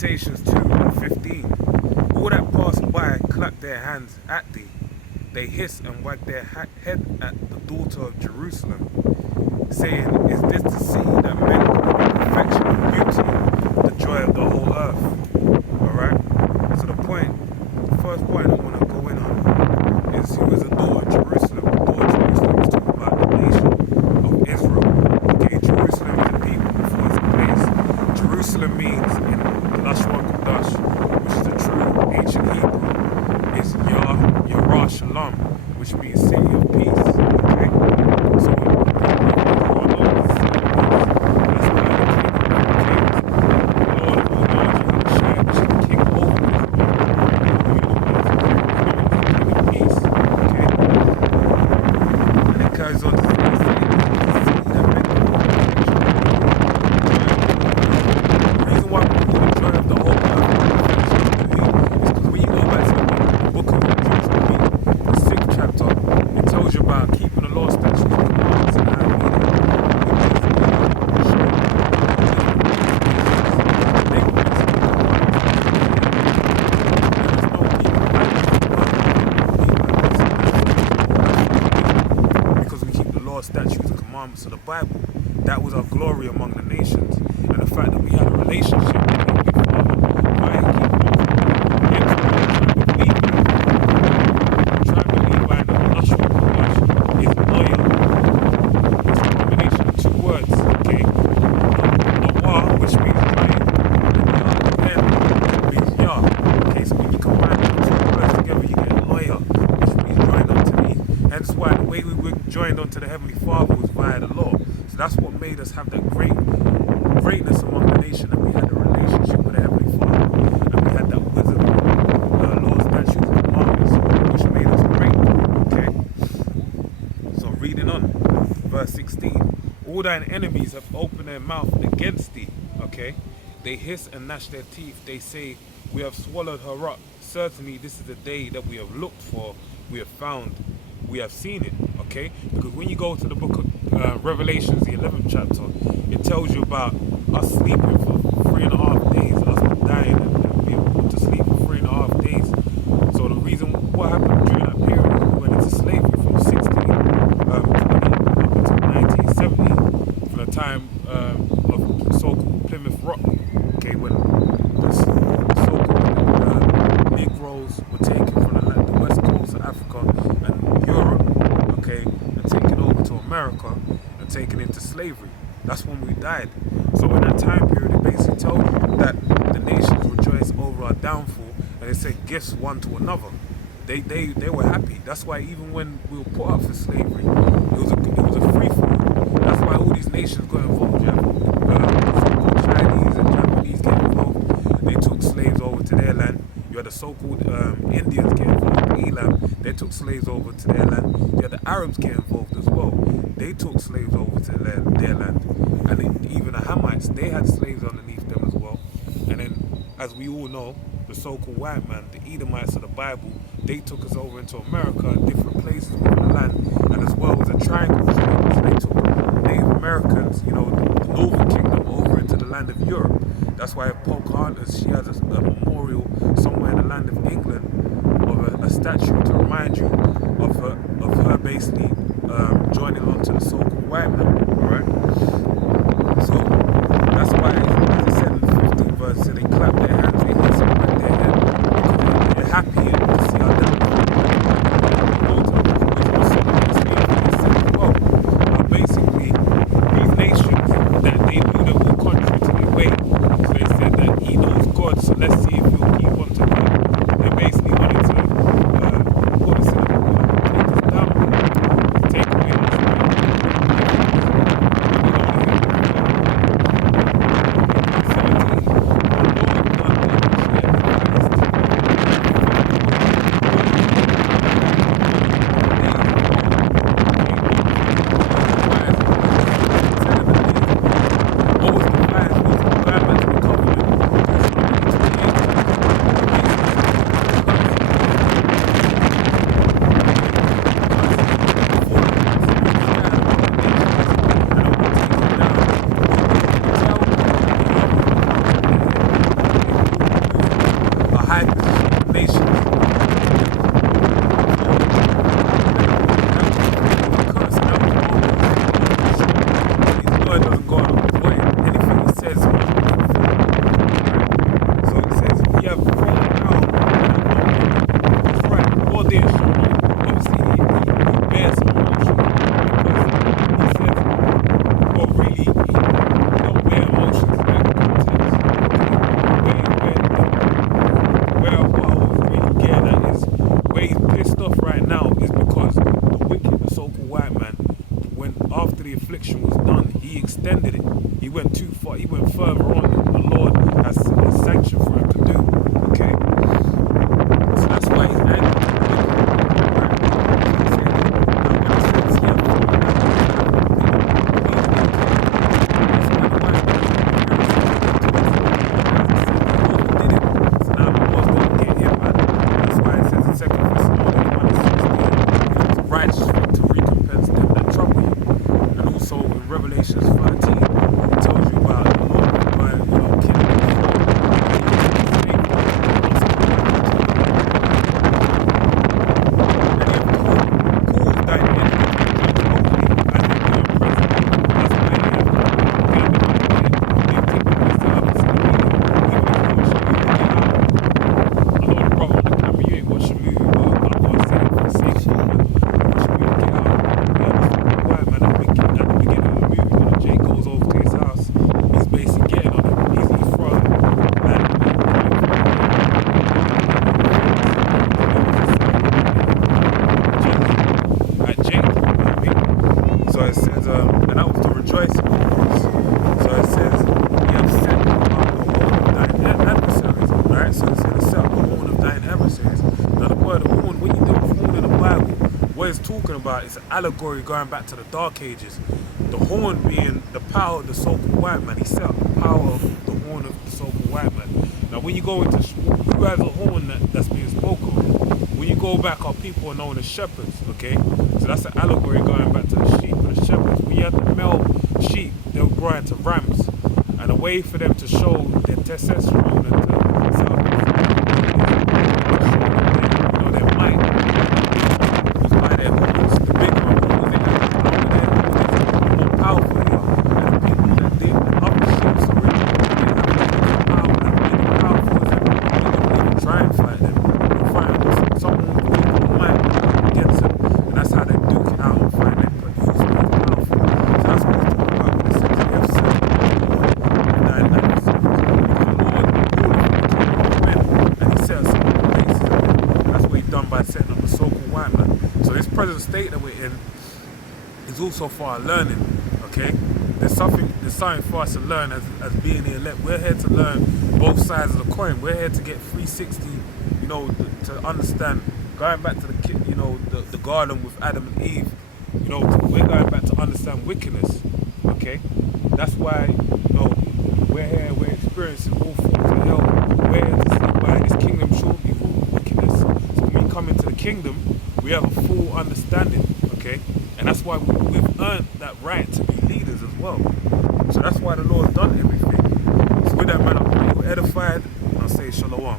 Lamentations 2:15. All that pass by clap their hands at thee. They hiss and wag their head at the daughter of Jerusalem, saying, Is this the city that meant perfection and beauty, the joy of the whole earth? Alright? So the first point I want to go in on is who is the daughter of Jerusalem? The daughter of Jerusalem is talking about the nation of Israel. Okay, Jerusalem is a people before it's a place. Jerusalem means in Lashon Kodash, which is the true ancient Hebrew, is Yarah Shalom, which means city of peace. Okay? So statutes and commandments of the Bible, that was our glory among the nations, and the fact that we had a relationship with Heavenly Father by keeping trying to believe by the Lashon Kodash is loyal. It's a combination of two words, okay? Lawah, which means right, and means Yah. Okay, so when you combine the two words together, you get loyal, which means joined unto me. Hence why the way we were joined unto the Heavenly Father was via the law. So that's what made us have that greatness among the nation, and we had a relationship with the Heavenly Father, and we had that wisdom, laws, statutes, and commandments, which made us great. Okay? So reading on, verse 16. All thine enemies have opened their mouth against thee. Okay? They hiss and gnash their teeth. They say, we have swallowed her up. Certainly this is the day that we have looked for. We have found. We have seen it. Okay? Because when you go to the book of Revelations, the 11th chapter, it tells you about us sleeping for 3.5 days, us dying and being put to sleep for 3.5 days. So the reason what happened during that period, we went into slavery from 1620 up until 1970, from the time of so-called Plymouth Rock. Okay, when the so-called Negroes were taken from the west coast of Africa and Europe, okay, and taken over to America and taken into slavery. That's when we died. So in that time period, it basically told you that the nations rejoiced over our downfall, and they sent gifts one to another. They were happy. That's why even when we were put up for slavery, it was a free for all. That's why all these nations got involved. You have so-called Chinese and Japanese get involved. They took slaves over to their land. You had the so-called Indians get involved, Elam. They took slaves over to their land. You had the Arabs get involved as well. They took slaves over to their land. And even the Hamites, they had slaves underneath them as well. And then, as we all know, the so-called white man, the Edomites of the Bible, they took us over into America and different places within the land. And as well as a triangle of slaves, they took Native Americans, the Northern Kingdom, over into the land of Europe. That's why Pocahontas, she has a memorial somewhere in the land of England of a statue to remind you of her basically joining on to the so-called white man. Alright? So that's why, as I said in the 15th verse, so they clap their hands, they hit something with their head because they're happy to see our downfall. Basically, these nations that they knew that were contrary to their way, so they said that he knows God, so let's see if he'll keep on to God. They basically wanted to put us in take us down, take away our strength. talking about is an allegory going back to the Dark Ages. The horn being the power of the so-called white man. He set up the power of the horn of the so-called white man. Now, when you go into who has a horn that's being spoken of, when you go back, our people are known as shepherds. Okay, so that's an allegory going back to the sheep and the shepherds. When you had the male sheep, they would grow into rams, and a way for them to show their testosterone and to set up their might was by their horns. The bigger horns they had, the longer their horns, the more powerful they are. And the people that did other sheep, so they have power and bigger powerful than them. They don't even try and fight them. They find someone with equal might against them, and that's how they duke it out and find them. But who's more powerful? So that's what we're talking about when it says they have set the 997. The Lord men, and He set us in places. That's what He done by setting up the so-called white man. So this present state that we're in is also for our learning. Okay, there's something for us to learn as being the elect. We're here to learn both sides of the coin. We're here to get 360. You know, to understand. Going back to the garden with Adam and Eve. You know, we're going back to understand wickedness. Okay, that's why we're here. We're experiencing all forms of hell. We're here to see why this kingdom should be all wickedness. So when we come into the kingdom, we have a full understanding. Okay, and that's why we've earned that right to be leaders as well. So that's why the Lord's done everything. So with that, man, I hope you're edified, and I'll say shalom.